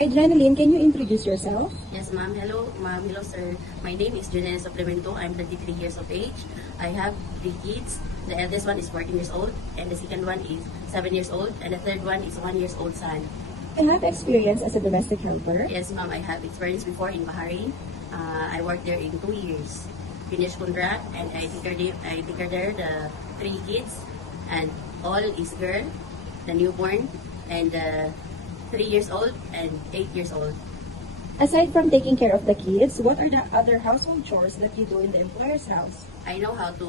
Hi, Janeline, can you introduce yourself? Yes, ma'am. Hello, ma'am. Hello, sir. My name is Junel Supplemento. I'm 33 years of age. I have 3 kids. The eldest one is 14 years old, and the second one is 7 years old, and the third one is 1 years old son. I have experience as a domestic helper. Yes, ma'am. I have experience before in Bahrain. I worked there in 2 years. Finished contract, and I take care there the 3 kids, and all is girl, the newborn, and the 3 years old and 8 years old. Aside from taking care of the kids, what are the other household chores that you do in the employer's house? I know how to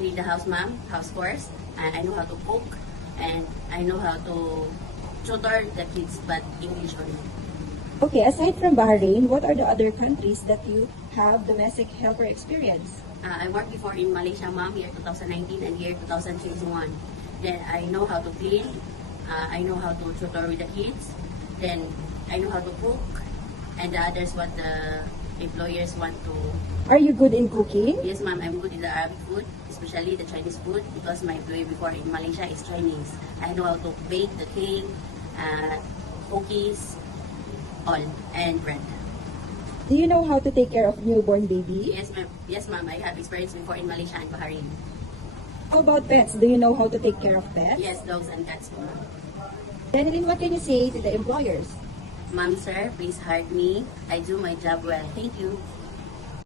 clean the house, ma'am, house chores, and I know how to cook, and I know how to tutor the kids, but English only. Okay, aside from Bahrain, what are the other countries that you have domestic helper experience? I worked before in Malaysia, ma'am, year 2019 and year 2021. Then I know how to clean, I know how to tutor with the kids, then I know how to cook, and the others what the employers want to. Are you good in cooking? Yes, ma'am, I'm good in the Arabic food, especially the Chinese food, because my employer before in Malaysia is Chinese. I know how to bake the cake, cookies, all, and bread. Do you know how to take care of newborn baby? Yes, ma'am. Yes, ma'am. I have experience before in Malaysia and Bahrain. How about pets? Do you know how to take care of pets? Yes, dogs and cats, ma'am. Janeline, what can you say to the employers? Ma'am, sir, please hire me. I do my job well. Thank you.